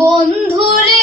বন্ধুরে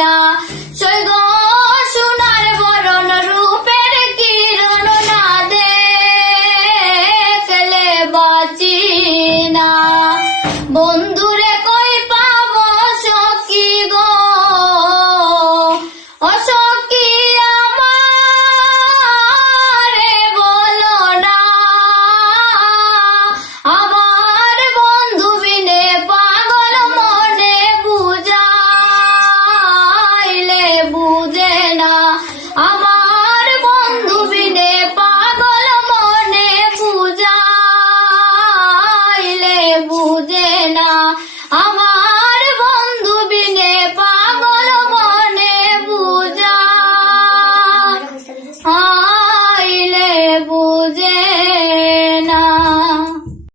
안.